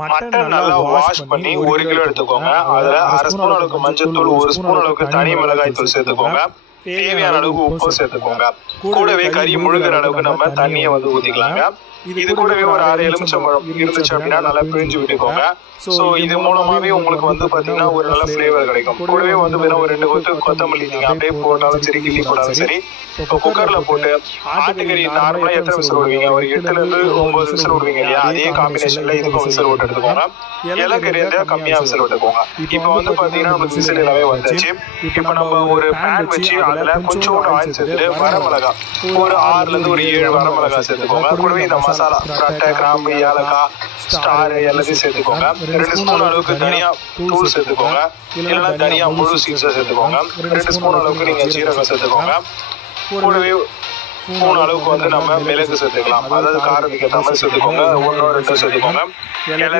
Mutton நல்லா wash பண்ணி 1 kilo எடுத்துக்கோங்க. அதுல 1/2 ஸ்பூன் அளவுக்கு மஞ்சள் தூள், 1 ஸ்பூன் அளவுக்கு தனி மிளகாய் தூள் சேர்த்துக்கோங்க. தேவையான அளவுக்கு உப்பு சேர்த்துக்கோங்க. கூடவே கறி முழுகிற அளவுக்கு நம்ம தண்ணியை ஊத்திக்கலாங்க. இது கூடவே ஒரு 1/2 எலுமிச்சம்பழம் இருந்துச்சு அப்படின்னா நல்லா பிழிஞ்சு விட்டுக்கோங்க. ஸோ இது மூலமாவே உங்களுக்கு பாத்தீங்கன்னா ஒரு நல்ல ஃபிளேவர் கிடைக்கும். கூடவே ஒரு 2 கொத்து கொத்தமல்லி நீங்க அப்படியே போட்டாலும் சரி, கிள்ளி போட்டாலும் சரி. இப்போ குக்கர்ல போட்டு ஆட்டுக்கறி நார்மலா எத்தனை விசில் விடுவீங்க? ஒரு 8ல இருந்து 9 விசில் விடுவீங்க இல்லையா? அதே காம்பினேஷன்ல இதுக்கும் விசில் விட்டு எடுத்துக்கோங்க. இலக்கறி கம்மியா விசில் விட்டுக்கோங்க. இப்போ பாத்தீங்கன்னா நமக்கு விசில் எல்லாமே வந்தாச்சு. இப்போ நம்ம ஒரு பேன் வச்சு அதுல கொஞ்சோண்டு ஆயில் சேர்த்துட்டு வரமிளகா ஒரு 6ல இருந்து ஒரு 7 வரமிளகா சேர்த்துக்கோங்க. கூடவே இந்த மசாலா பட்டை, கிராம்பு, ஏலக்காய், ஸ்டார் எல்லாத்தையும் சேர்த்துக்கோங்க. 2 ஸ்பூன் அளவுக்கு தனியா தூள் சேர்த்துக்கோங்க. இல்லைன்னா தனியா முழு சீட்ஸை சேர்த்துக்கோங்க. 2 ஸ்பூன் அளவுக்கு நீங்க ஜீரகம் சேர்த்துக்கோங்க. கூடவே 3 அளவுக்கு நம்ம மிளகு சேர்த்துக்கலாம். அதாவது காரத்துக்கு ஏற்ற மாதிரி சேர்த்துக்கோங்க. 1 2 சேர்த்துக்கோங்க.